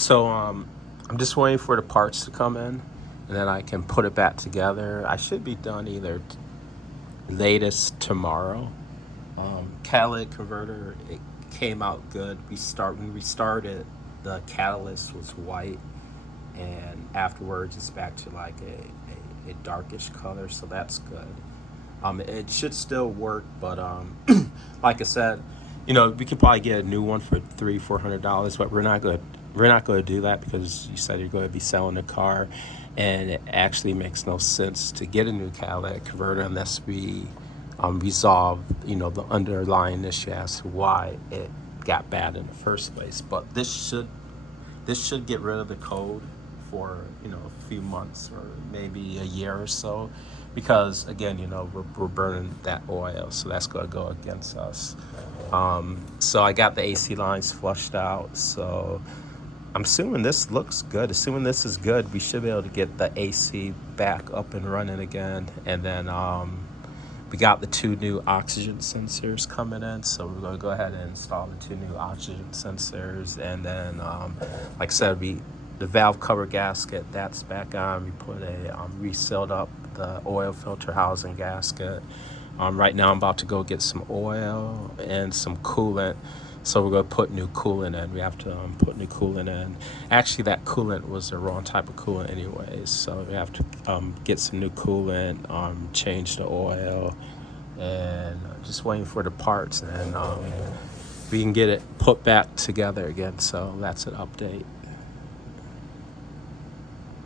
So I'm just waiting for the parts to come in, and then I can put it back together. I should be done either latest tomorrow. Catalytic converter, it came out good. When we restarted, the catalyst was white, and afterwards it's back to like a darkish color, so that's good. It should still work, but like I said, we could probably get a new one for $300-400, but we're not going to do that because you said you're going to be selling the car, and it actually makes no sense to get a new catalytic converter unless we resolve the underlying issue as to why it got bad in the first place. But this should get rid of the code for a few months or maybe a year or so, because again we're burning that oil, so that's going to go against us. So I got the AC lines flushed out, so I'm assuming this looks good. Assuming this is good, we should be able to get the AC back up and running again. And then we got the 2 new oxygen sensors coming in, so we're going to go ahead and install the 2 new oxygen sensors. And then like I said, the valve cover gasket, that's back on. We put resealed up the oil filter housing gasket. Right now I'm about to go get some oil and some coolant, so we're going to put new coolant in. We have to put new coolant in. Actually, that coolant was the wrong type of coolant anyways, so we have to get some new coolant, change the oil, and just waiting for the parts, and we can get it put back together again. So that's an update.